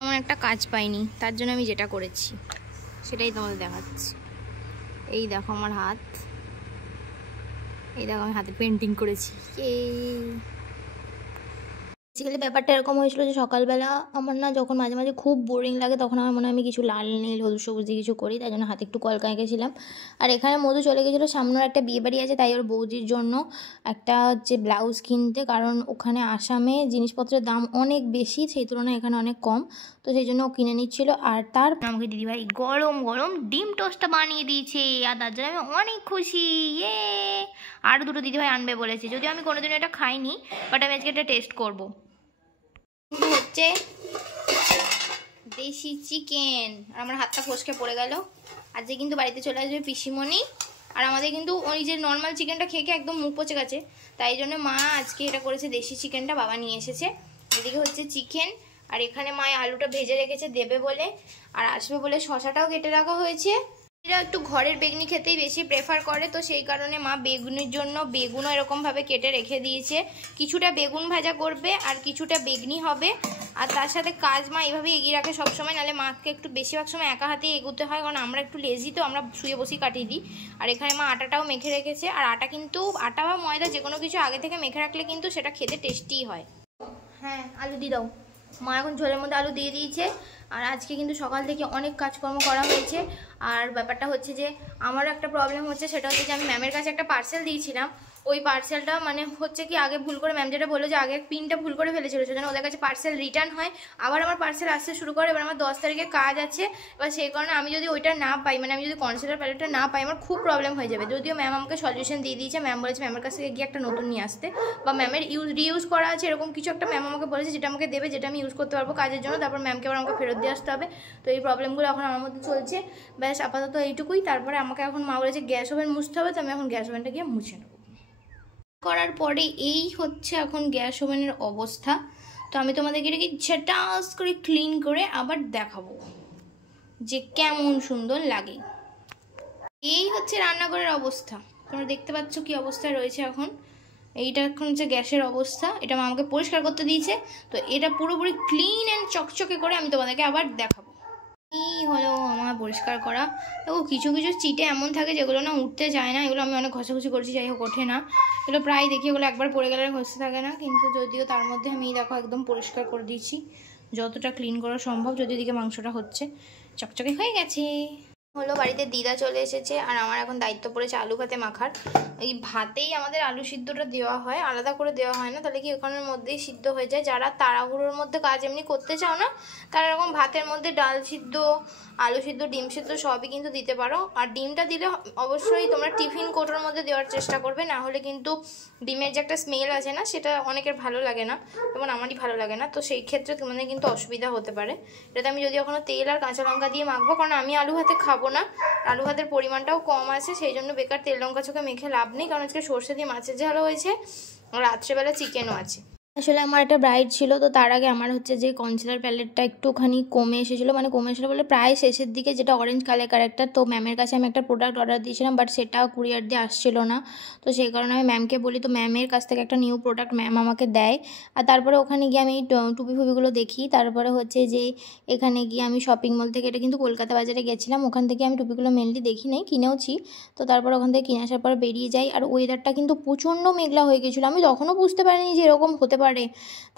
এমন একটা কাজ পাইনি, তার জন্য আমি যেটা করেছি সেটাই তোমাদের দেখাচ্ছি। এই দেখো আমার হাত, এই দেখো আমি হাতে পেন্টিং করেছি। বেসিক্যালি ব্যাপারটা এরকম হয়েছিল যে সকালবেলা আমার না যখন মাঝে মাঝে খুব বোরিং লাগে তখন আমার মনে হয় আমি কিছু লাল নীল হলুদ সবুজ দিয়ে কিছু করি, তাই জন্য হাতে একটু কলকা এঁকেছিলাম। আর এখানে মধু চলে গেছিলো সামনের একটা বিয়ে বাড়ি আছে, তাই ওর বৌদির জন্য একটা হচ্ছে ব্লাউজ কিনতে, কারণ ওখানে আসামে জিনিসপত্রের দাম অনেক বেশি, সেই তুলনায় এখানে অনেক কম, তো সেই জন্য ও কিনে নিচ্ছিলো। আর তার আমাকে দিদিভাই গরম গরম ডিম টোস্টটা বানিয়ে দিয়েছে, আর তার জন্য আমি অনেক খুশি। ইয়ে, আর দুটো দিদিভাই আনবে বলেছে, যদিও আমি কোনোদিন এটা খাইনি, বাট আমি আজকে এটা টেস্ট করবো। হচ্ছে দেশি চিকেন, আর আমার হাতটা ফসকে পড়ে গেল। আজকে কিন্তু বাড়িতে চলে আসবে পিসিমণি, আর আমাদের কিন্তু ওই যে নর্মাল চিকেনটা খেয়ে খেয়ে একদম মুখ পচে গেছে, তাই জন্য মা আজকে এটা করেছে, দেশি চিকেনটা বাবা নিয়ে এসেছে। এদিকে হচ্ছে চিকেন, আর এখানে মা আলুটা ভেজে রেখেছে দেবে বলে, আর আসবে বলে শশাটাও কেটে রাখা হয়েছে। এরা একটু ঘরের বেগুনি খেতেই বেশি প্রেফার করে, তো সেই কারণে মা বেগুনির জন্য বেগুনও এরকমভাবে কেটে রেখে দিয়েছে। কিছুটা বেগুন ভাজা করবে আর কিছুটা বেগনি হবে, আর তার সাথে কাজ মা এইভাবে এগিয়ে রাখে সবসময়, নাহলে মাকে একটু বেশিরভাগ সময় একা হাতেই এগোতে হয়, কারণ আমরা একটু লেজি, তো আমরা শুয়ে বসেই কাটিয়ে দিই। আর এখানে মা আটাটাও মেখে রেখেছে, আর আটা কিন্তু আটা বা ময়দা যে কোনো কিছু আগে থেকে মেখে রাখলে কিন্তু সেটা খেতে টেস্টিই হয়। হ্যাঁ, আলু দিয়ে দাও। মা এখন ঝোলের মধ্যে আলু দিয়ে দিয়েছে। আর আজকে কিন্তু সকাল থেকে অনেক কাজকর্ম করা হয়েছে। আর ব্যাপারটা হচ্ছে যে আমারও একটা প্রবলেম হচ্ছে, সেটা হচ্ছে যে আমি ম্যামের কাছে একটা পার্সেল দিয়েছিলাম, ওই পার্সেলটা মানে হচ্ছে কি আগে ভুল করে ম্যাম যেটা বললো যে আগে পিনটা ভুল করে ফেলেছিল, সেজন্য ওদের কাছে পার্সেল রিটার্ন হয়, আবার আমার পার্সেল আসতে শুরু করে। এবার আমার 10 তারিখে কাজ আছে, এবার সেই কারণে আমি যদি ওইটা না পাই, মানে আমি যদি কনসিলার প্যালেটটা না পাই, আমার খুব প্রবলেম হয়ে যাবে। যদিও ম্যাম আমাকে সলিউশন দিয়ে দিয়েছে, ম্যাম বলেছে ম্যামের কাছ থেকে গিয়ে একটা নতুন নিয়ে আসতে, বা ম্যামের রিইউজ করা আছে এরকম কিছু একটা ম্যাম আমাকে বলেছে, যেটা আমাকে দেবে, যেটা আমি ইউজ করতে পারবো কাজের জন্য, তারপর ম্যামকে আবার আমাকে ফেরত দিয়ে আসতে হবে। তো এই প্রবলেমগুলো এখন আমার মধ্যে চলছে, ব্যাস আপাতত এইটুকুই। তারপরে আমাকে এখন মা বলেছে গ্যাস ওভেন মুছতে হবে, তো আমি এখন গ্যাস ওভেনটা গিয়ে মুছে নেবো। করার পরে এই হচ্ছে এখন গ্যাস ওভেনের অবস্থা, তো আমি তোমাদেরকে এটাকে ঝাটাস করে ক্লিন করে আবার দেখাবো যে কেমন সুন্দর লাগে। এই হচ্ছে রান্নাঘরের অবস্থা, তোমরা দেখতে পাচ্ছ কি অবস্থায় রয়েছে এখন। এইটা এখন হচ্ছে গ্যাসের অবস্থা, এটা মা আমাকে পরিষ্কার করতে দিয়েছে, তো এটা পুরোপুরি ক্লিন অ্যান্ড চকচকে করে আমি তোমাদেরকে আবার দেখাবো। এই হলো আমার পরিষ্কার করা। দেখো কিছু কিছু চিটে এমন থাকে যেগুলো না উঠতে চায় না, এগুলো আমি অনেক ঘষাঘষি করেছি, যাই হোক ওঠে না, এগুলো প্রায় দেখি এগুলো একবার পড়ে গেলে ঘষতে থাকে না, কিন্তু যদিও তার মধ্যে আমি দেখো একদম পরিষ্কার করে দিয়েছি যতটা ক্লিন করা সম্ভব, যদি এদিকে মাংসটা হচ্ছে চকচকে হয়ে গেছে। হলো বাড়িতে দিদা চলে এসেছে, আর আমার এখন দায়িত্ব পড়েছে আলু ভাতে মাখার। এই ভাতেই আমাদের আলু সিদ্ধটা দেওয়া হয়, আলাদা করে দেওয়া হয় না, তাহলে কি ওখানের মধ্যেই সিদ্ধ হয়ে যায়। যারা তাড়াহুড়োর মধ্যে কাজ এমনি করতে চাও না, তারা এরকম ভাতের মধ্যে ডাল সিদ্ধ, আলু সিদ্ধ, ডিম সিদ্ধ সবই কিন্তু দিতে পারো। আর ডিমটা দিলে অবশ্যই তোমরা টিফিন কৌটোর মধ্যে দেওয়ার চেষ্টা করবে, না হলে কিন্তু ডিমের যে একটা স্মেল আছে না, সেটা অনেকের ভালো লাগে না, যেমন আমারই ভালো লাগে না, তো সেই ক্ষেত্রে তোমাদের কিন্তু অসুবিধা হতে পারে। এটাতে আমি যদি এখনও তেল আর কাঁচা লঙ্কা দিয়ে মাখবো, কারণ আমি আলু ভাতে খাবো না, আলু ভাতের পরিমাণটাও কম আছে, সেই জন্য বেকার তেল লঙ্কা চোখে মেখে লাভ নেই, কারণ আজকে সর্ষে দিয়ে মাছের ঝাল হয়েছে, আর রাত্রেবেলা চিকেনও আছে। আসলে আমার একটা ব্রাইড ছিল, তো তার আগে আমার হচ্ছে যে কনসিলার প্যালেটটা একটুখানি কমে এসেছিলো, মানে কমে এসেছিলো বলে প্রায় শেষের দিকে, যেটা অরেঞ্জ কালার ক্যারেক্টার। তো ম্যামের কাছে আমি একটা প্রোডাক্ট অর্ডার দিয়েছিলাম, বাট সেটা কুরিয়ার দিয়ে আসছিলো না, তো সেই কারণে আমি ম্যামকে বলি, তো ম্যামের কাছ থেকে একটা নিউ প্রোডাক্ট ম্যাম আমাকে দেয়। আর তারপরে ওখানে গিয়ে আমি টুপি ফুপিগুলো দেখি, তারপরে হচ্ছে যে এখানে গিয়ে আমি শপিং মল থেকে, এটা কিন্তু কলকাতা বাজারে গেছিলাম, ওখান থেকে আমি টুপিগুলো মেনলি দেখি নাই, কিনেওছি। তো তারপর ওখান থেকে কিনে আসার পর বেরিয়ে যাই, আর ওয়েদারটা কিন্তু প্রচণ্ড মেঘলা হয়ে গেছিলো, আমি তখনও বুঝতে পারিনি যে এরকম হতে পারে।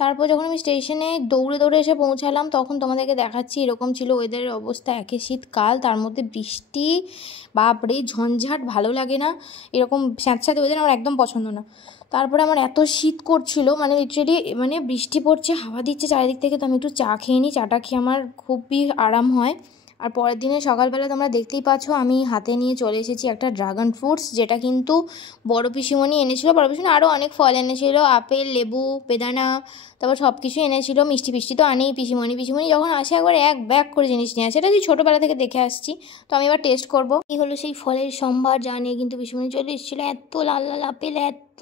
তারপর যখন আমি স্টেশনে দৌড়ে দৌড়ে এসে পৌঁছালাম, তখন তোমাদেরকে দেখাচ্ছি এরকম ছিল ওয়েদারের অবস্থা। একে শীতকাল, তার মধ্যে বৃষ্টি, বাপরে ঝঞ্ঝাট, ভালো লাগে না এরকম স্যাঁতস্যাঁতে ওয়েদার, আমার একদম পছন্দ না। তারপরে আমার এত শীত করছিল, মানে লিটারেলি, মানে বৃষ্টি পড়ছে, হাওয়া দিচ্ছে চারিদিক থেকে, তো আমি একটু চা খেয়ে নিই, চাটা খেয়ে আমার খুবই আরাম হয়। আর পরের দিনে সকালবেলা তোমরা দেখতেই পাচ্ছ আমি হাতে নিয়ে চলে এসেছি একটা ড্রাগন ফ্রুটস, যেটা কিন্তু বড় পিসিমণি এনেছিল, বড় পিসিমণি আরও অনেক ফল এনেছিল, আপেল, লেবু, বেদানা, তারপর সব কিছু এনেছিল, মিষ্টি ফিষ্টি তো আনেই পিসিমণি যখন আসে একবার এক ব্যাগ করে জিনিস নিয়ে আসে, এটা তুই ছোটোবেলা থেকে দেখে আসছি, তো আমি এবার টেস্ট করবো। এই হলো সেই ফলের সম্ভার, যা নিয়ে কিন্তু পিসিমণি চলে এসেছিলো। এত লাল লাল আপেল, এত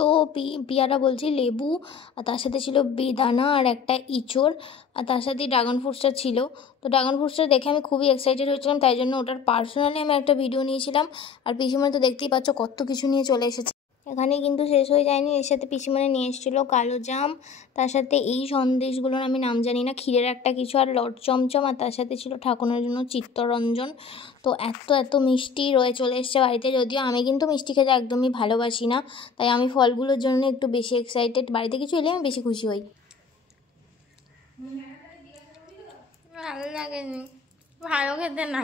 পেয়ারা বলছি, লেবু, আর তার সাথে ছিল বেদানা আর একটা ইঁচড়, আর তার সাথে ড্রাগন ফ্রুটসটা ছিল। তো ড্রাগন ফ্রুটসটা দেখে আমি খুবই এক্সাইটেড হয়েছিলাম, তাই জন্য ওটার পার্সোনালি আমি একটা ভিডিও নিয়েছিলাম। আর পিসিমণি তো দেখতেই পাচ্ছ কত কিছু নিয়ে চলে এসেছে। এখানে কিন্তু শেষ হয়ে যায়নি, এর সাথে পিসিমণি নিয়ে এসেছিলো কালো জাম, তার সাথে এই সন্দেশগুলোর আমি নাম জানি না, ক্ষীরের একটা কিছু, আর লট চমচম, আর তার সাথে ছিল ঠাকুরের জন্য চিত্তরঞ্জন। তো এত এত মিষ্টি রয়ে চলে এসছে বাড়িতে, যদিও আমি কিন্তু মিষ্টি খেতে একদমই ভালোবাসি না, তাই আমি ফলগুলোর জন্য একটু বেশি এক্সাইটেড। বাড়িতে কিছু এলে আমি বেশি খুশি হই। ভালো লাগেনি, ভালো খেতে না,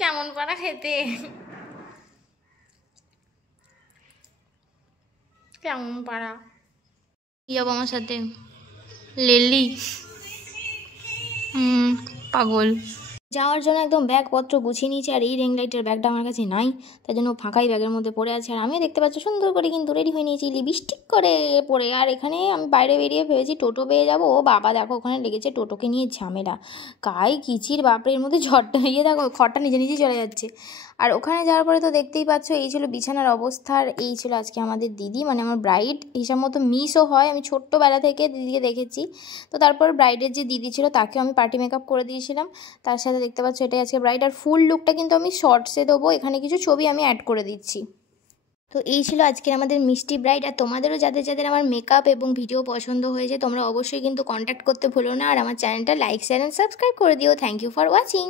কেমন পারা খেতে, কেমন পারা। যাবো আমার সাথে লেলি, পাগল। যাওয়ার জন্য একদম ব্যাগপত্র গুছিয়ে নিয়েছি, আর এই রিং লাইটের ব্যাগটা আমার কাছে নাই, তাই জন্য ফাঁকাই ব্যাগের মধ্যে পড়ে আছে। আর আমিও দেখতে পাচ্ছি সুন্দর করে কিন্তু রেডি হয়ে নিয়েছি লিপস্টিক করে পরে। আর এখানে আমি বাইরে বেরিয়ে ভেবেছি টোটো পেয়ে যাবো। ও বাবা দেখো ওখানে লেগেছে টোটোকে নিয়ে ঝামেলা, কাই কিচির বাপরে, এর মধ্যে ঝড়টা ইয়ে দেখো খড়টা নিজে নিজেই চলে যাচ্ছে। আর ওখানে যাওয়ার পরে তো দেখতেই পাচ্ছ এই ছিল বিছানার অবস্থা। আর এই ছিল আজকে আমাদের দিদি, মানে আমার ব্রাইড হিসাব মতো মিসও হয়, আমি ছোট্টবেলা থেকে দিদিকে দেখেছি। তো তারপর ব্রাইডের যে দিদি ছিল তাকেও আমি পার্টি মেকআপ করে দিয়েছিলাম, তার সাথে দেখতে পাচ্ছ এটাই আজকে ব্রাইড। আর ফুল লুকটা কিন্তু আমি শর্টসে দেবো, এখানে কিছু ছবি আমি অ্যাড করে দিচ্ছি। তো এই ছিল আজকের আমাদের মিষ্টি ব্রাইড। আর তোমাদেরও যাদের যাদের আমার মেকআপ এবং ভিডিও পছন্দ হয়েছে তোমরা অবশ্যই কিন্তু কন্ট্যাক্ট করতে ভুলো না, আর আমার চ্যানেলটা লাইক শেয়ার অ্যান্ড সাবস্ক্রাইব করে দিও। Thank you for watching.